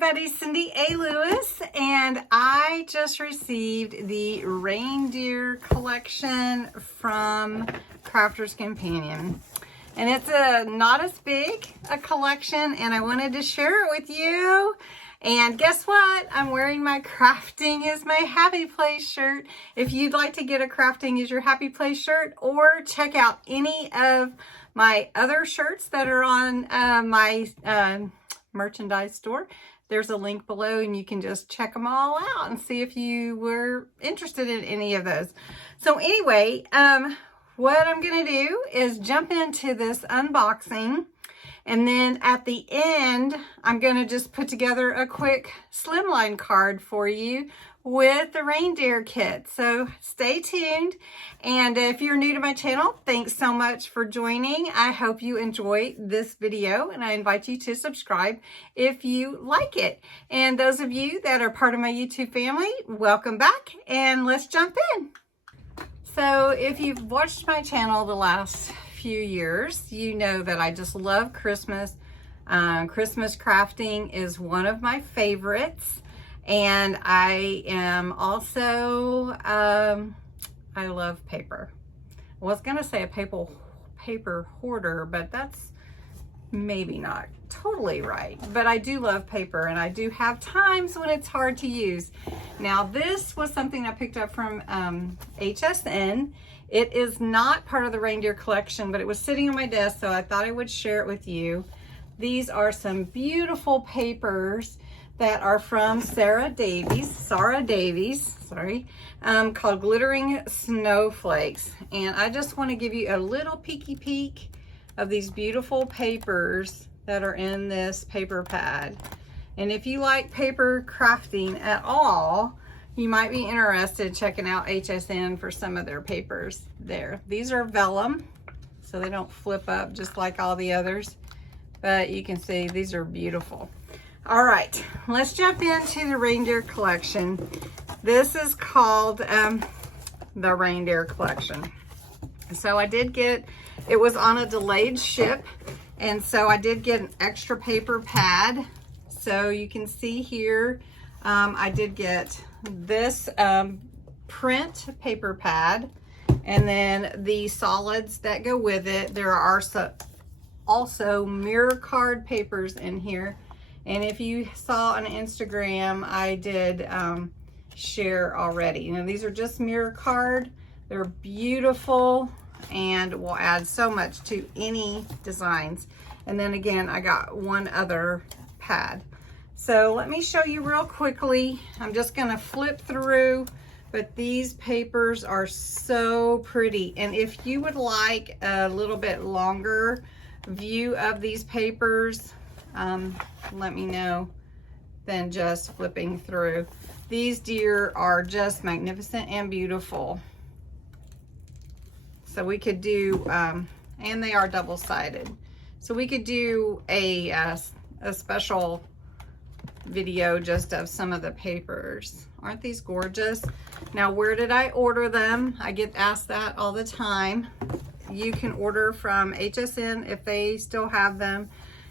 everybody, Cindy A. Lewis, and I just received the Reindeer Collection from Crafter's Companion. And it's not as big a collection, and I wanted to share it with you. And guess what? I'm wearing my Crafting is my Happy Place shirt. If you'd like to get a Crafting is your Happy Place shirt, or check out any of my other shirts that are on my merchandise store, there's a link below and you can just check them all out and see if you were interested in any of those. So anyway, what I'm going to do is jump into this unboxing, and then at the end I'm going to just put together a quick Slimline card for you with the reindeer kit. So stay tuned, and if you're new to my channel, thanks so much for joining. I hope you enjoy this video, and I invite you to subscribe if you like it. And those of you that are part of my YouTube family, welcome back, and let's jump in. So if you've watched my channel the last few years, you know that I just love Christmas. Christmas crafting is one of my favorites. And I am also, I love paper. I was gonna say a paper hoarder, but that's maybe not totally right. But I do love paper, and I do have times when it's hard to use. Now this was something I picked up from HSN. It is not part of the Reindeer Collection, but it was sitting on my desk, so I thought I would share it with you. These are some beautiful papers that are from Sarah Davies, called Glittering Snowflakes. And I just want to give you a little peeky peek of these beautiful papers that are in this paper pad. And if you like paper crafting at all, you might be interested checking out HSN for some of their papers there. These are vellum, so they don't flip up just like all the others, but you can see these are beautiful. All right, let's jump into the Reindeer Collection. This is called the Reindeer Collection. So I did get, it was on a delayed ship, and so I did get an extra paper pad. So you can see here, I did get this print paper pad, and then the solids that go with it. There are also mirror card papers in here. And if you saw on Instagram, I did share already. You know, these are just mirror card. They're beautiful and will add so much to any designs. And then again, I got one other pad. So let me show you real quickly. I'm just gonna flip through, but these papers are so pretty. And if you would like a little bit longer view of these papers, let me know than just flipping through. These deer are just magnificent and beautiful. So we could do, and they are double-sided. So we could do a special video just of some of the papers. Aren't these gorgeous? Now, where did I order them? I get asked that all the time. You can order from HSN if they still have them.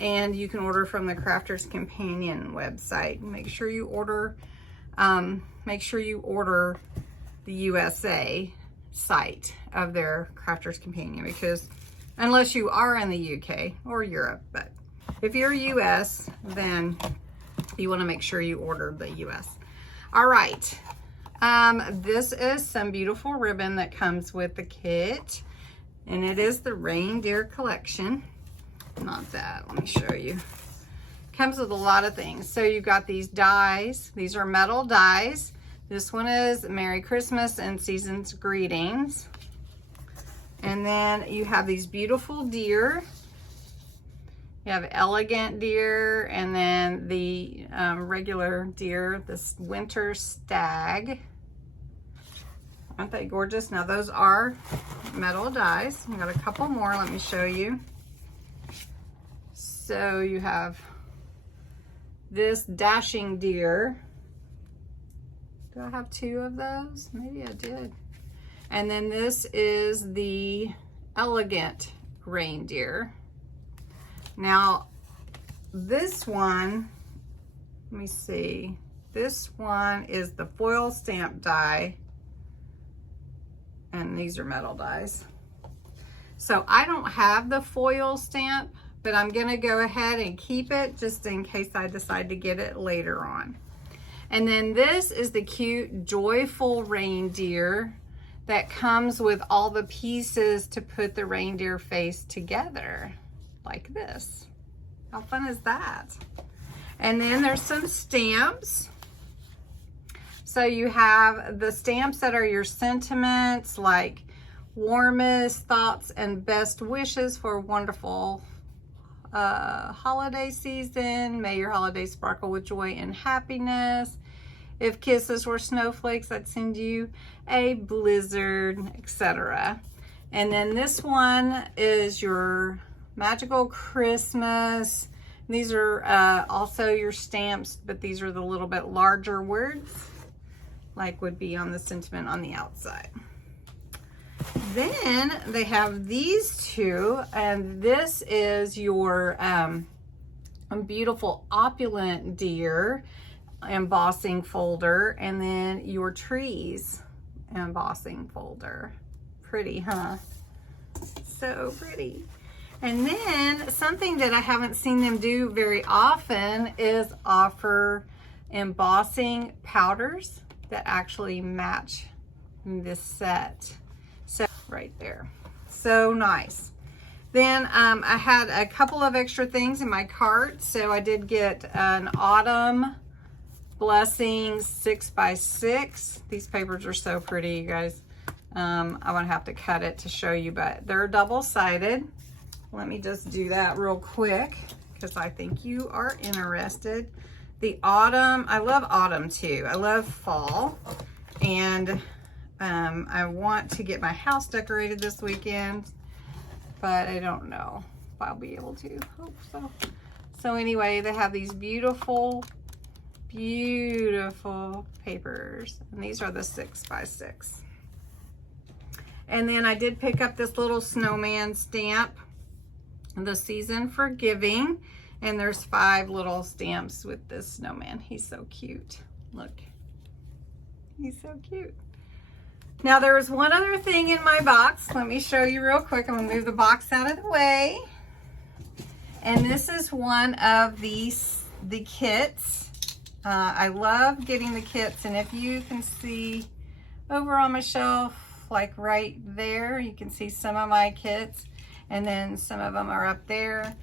And you can order from the Crafter's Companion website. Make sure you order the USA site of their Crafter's Companion, because unless you are in the UK or Europe, but if you're US, then you want to make sure you order the US. All right, this is some beautiful ribbon that comes with the kit, and it is the Reindeer Collection. Not that, let me show you. Comes with a lot of things. So you've got these dies. These are metal dies. This one is Merry Christmas and Season's Greetings. And then you have these beautiful deer. You have elegant deer, and then the regular deer, this winter stag. Aren't they gorgeous? Now those are metal dies. We got a couple more, let me show you. So you have this dashing deer. Do I have two of those? Maybe I did. And then this is the elegant reindeer. Now, this one Let me see. This one is the foil stamp die, and these are metal dies. So I don't have the foil stamp, but I'm gonna go ahead and keep it just in case I decide to get it later on. And then this is the cute joyful reindeer that comes with all the pieces to put the reindeer face together, like this. How fun is that? And then there's some stamps. So you have the stamps that are your sentiments, like warmest thoughts and best wishes for a wonderful holiday season. May your holidays sparkle with joy and happiness. If kisses were snowflakes, I'd send you a blizzard, etc. And then this one is your magical Christmas. These are also your stamps, but these are the little bit larger words, like would be on the sentiment on the outside. Then they have these two, and this is your beautiful opulent deer embossing folder, and then your trees embossing folder. Pretty, huh? So pretty. And then something that I haven't seen them do very often is offer embossing powders that actually match this set. So right there, so nice. Then I had a couple of extra things in my cart. So I did get an autumn blessings 6x6. These papers are so pretty, you guys. I'm gonna have to cut it to show you, but they're double-sided. Let me just do that real quick because I think you are interested. The autumn, I love autumn too. I love fall, and I want to get my house decorated this weekend, but I don't know if I'll be able to. Hope so. So anyway, they have these beautiful, beautiful papers, and these are the 6x6. And then I did pick up this little snowman stamp, the season for giving, and there's 5 little stamps with this snowman. He's so cute. Look, he's so cute. Now there was one other thing in my box. Let me show you real quick. I'm gonna move the box out of the way. And this is one of the kits. I love getting the kits, and if you can see over on my shelf, like right there, you can see some of my kits, and then some of them are up there.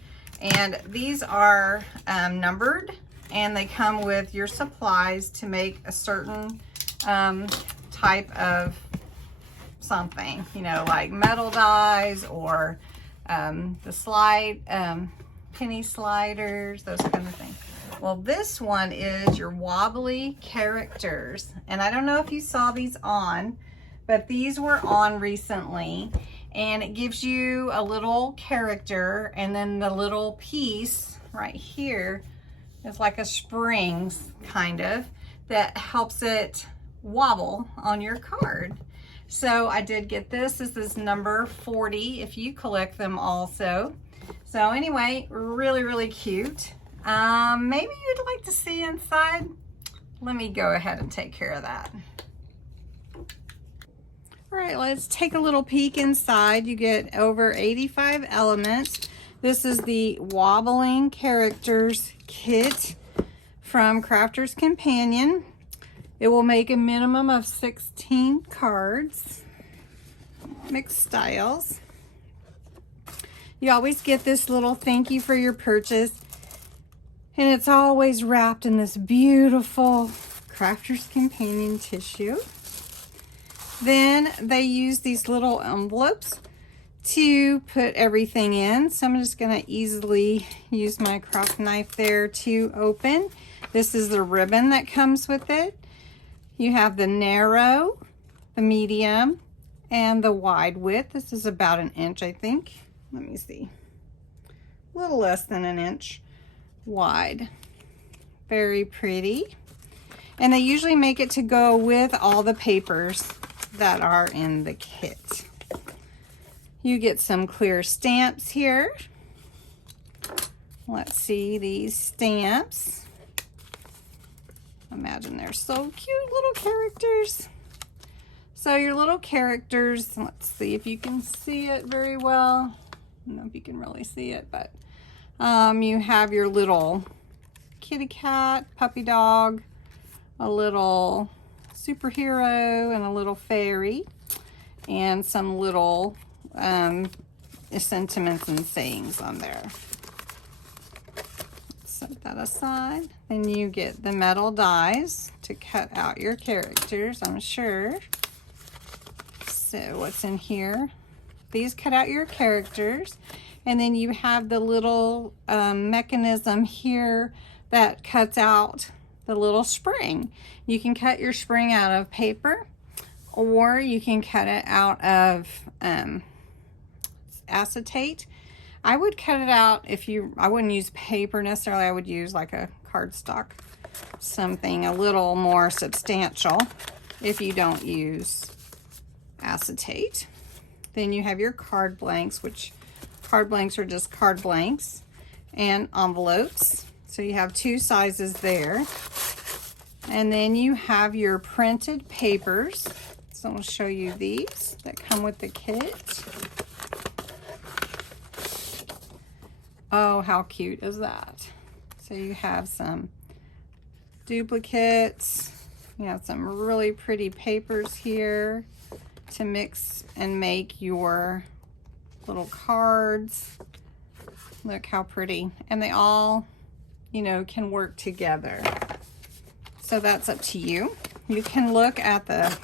And these are numbered, and they come with your supplies to make a certain type of something, you know, like metal dies or the penny sliders, those kind of things. Well, this one is your wobbly characters, and I don't know if you saw these on, but these were on recently, and it gives you a little character, and then the little piece right here is like a springs kind of that helps it wobble on your card. So I did get this. This is number 40 if you collect them also. So anyway, really, really cute. Maybe you'd like to see inside. Let me go ahead and take care of that. All right, let's take a little peek inside. You get over 85 elements. This is the Wobbling Characters kit from Crafter's Companion. It will make a minimum of 16 cards, mixed styles. You always get this little thank you for your purchase, and it's always wrapped in this beautiful Crafter's Companion tissue. Then they use these little envelopes to put everything in. So I'm just going to easily use my craft knife there to open. This is the ribbon that comes with it. You have the narrow, the medium, and the wide width. This is about an inch, I think. Let me see. A little less than an inch wide. Very pretty. And they usually make it to go with all the papers that are in the kit. You get some clear stamps here. Let's see these stamps. Imagine they're so cute little characters. So your little characters, let's see if you can see it very well. I don't know if you can really see it, but you have your little kitty cat, puppy dog, a little superhero, and a little fairy, and some little sentiments and sayings on there. Set that aside. Then you get the metal dies to cut out your characters, I'm sure. So what's in here? These cut out your characters. And then you have the little mechanism here that cuts out the little spring. You can cut your spring out of paper, or you can cut it out of acetate. I would cut it out I wouldn't use paper necessarily. I would use like a cardstock, something a little more substantial if you don't use acetate. Then you have your card blanks, which card blanks are just card blanks, and envelopes. So you have two sizes there. And then you have your printed papers. So I'll show you these that come with the kit. Oh, how cute is that? So you have some duplicates. You have some really pretty papers here to mix and make your little cards. Look how pretty. And they all, you know, can work together. So that's up to you. You can look at the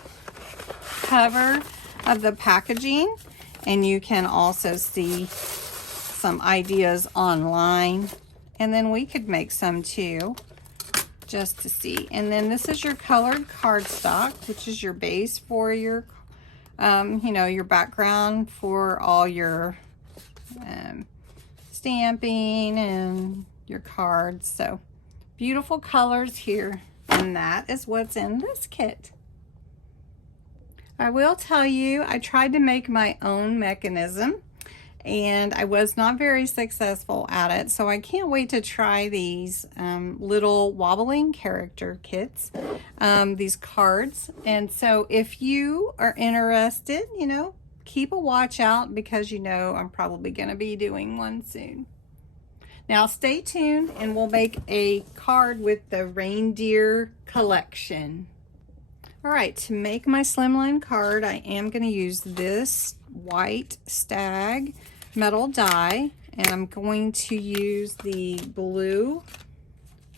cover of the packaging, and you can also see some ideas online. And then we could make some too, just to see. And then this is your colored cardstock, which is your base for your you know, your background for all your stamping and your cards. So beautiful colors here, and that is what's in this kit. I will tell you, I tried to make my own mechanism, and I was not very successful at it, so I can't wait to try these little wobbling character kits, these cards. And so if you are interested, you know, keep a watch out, because you know I'm probably going to be doing one soon. Now stay tuned, and we'll make a card with the Reindeer Collection. All right, to make my Slimline card, I am going to use this white stag metal die, and I'm going to use the blue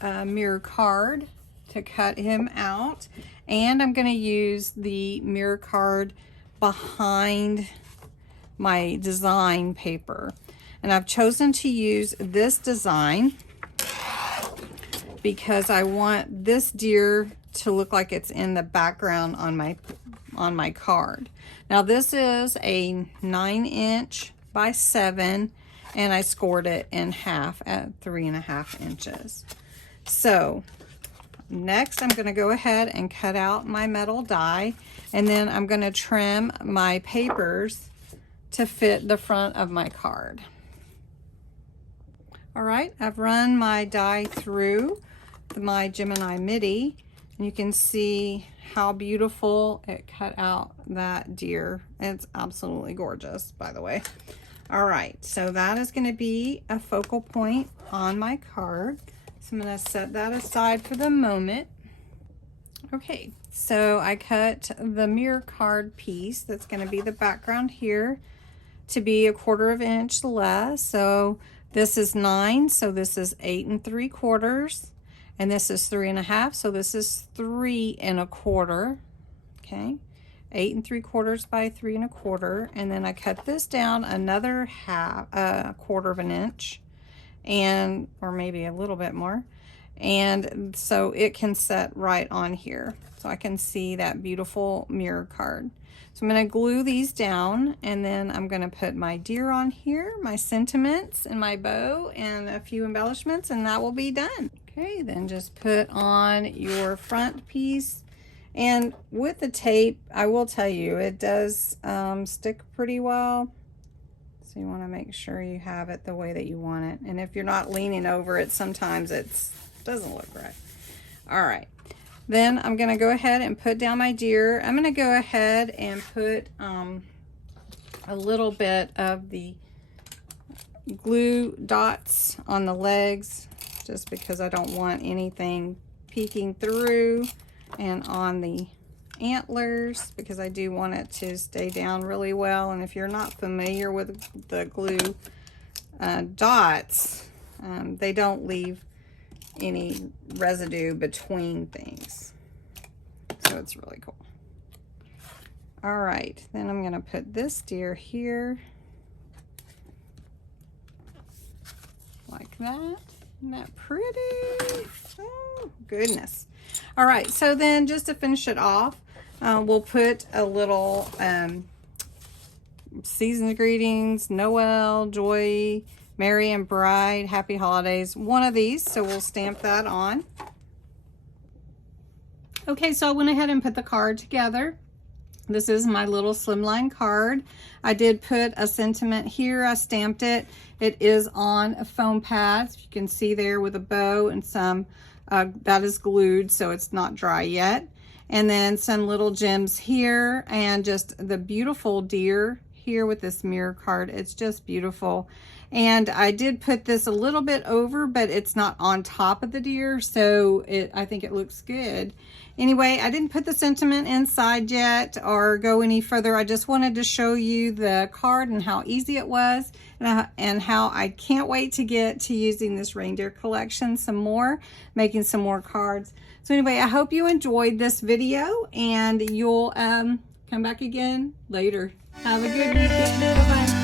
mirror card to cut him out, and I'm going to use the mirror card behind my design paper. And I've chosen to use this design because I want this deer to look like it's in the background on my card. Now this is a 9" by 7, and I scored it in half at 3.5 inches. So next I'm going to go ahead and cut out my metal die, and then I'm going to trim my papers to fit the front of my card. All right, I've run my die through my Gemini MIDI, and you can see how beautiful it cut out that deer. It's absolutely gorgeous, by the way. All right, so that is going to be a focal point on my card. So I'm going to set that aside for the moment. Okay, so I cut the mirror card piece that's going to be the background here to be 1/4 inch less. So this is 9, so this is 8 3/4, and this is 3.5, so this is 3 1/4. Okay, 8 3/4 by 3 1/4, and then I cut this down another 1/4 inch, and or maybe a little bit more, and so it can set right on here, so I can see that beautiful mirror card. So I'm going to glue these down, and then I'm going to put my deer on here, my sentiments, and my bow, and a few embellishments, and that will be done. Okay, then just put on your front piece. And with the tape, I will tell you, it does stick pretty well. So you want to make sure you have it the way that you want it. And if you're not leaning over it, sometimes it doesn't look right. All right. Then I'm going to go ahead and put down my deer. I'm going to go ahead and put a little bit of the glue dots on the legs, just because I don't want anything peeking through, and on the antlers, because I do want it to stay down really well. And if you're not familiar with the glue dots, they don't leave any residue between things, so it's really cool. All right, then I'm going to put this deer here like that. Isn't that pretty? Oh goodness. All right, so then just to finish it off, we'll put a little season's greetings, Noel, joy, merry and bright, happy holidays, one of these. So we'll stamp that on. Okay, so I went ahead and put the card together. This is my little Slimline card. I did put a sentiment here. I stamped it. It is on a foam pad. You can see there with a bow and some that is glued, so it's not dry yet. And then some little gems here, and just the beautiful deer here with this mirror card. It's just beautiful. And I did put this a little bit over, but it's not on top of the deer, so I think it looks good. Anyway, I didn't put the sentiment inside yet or go any further. I just wanted to show you the card and how easy it was, and how I can't wait to get to using this reindeer collection some more, making some more cards. So anyway, I hope you enjoyed this video, and you'll come back again later. Have a good weekend. Bye-bye.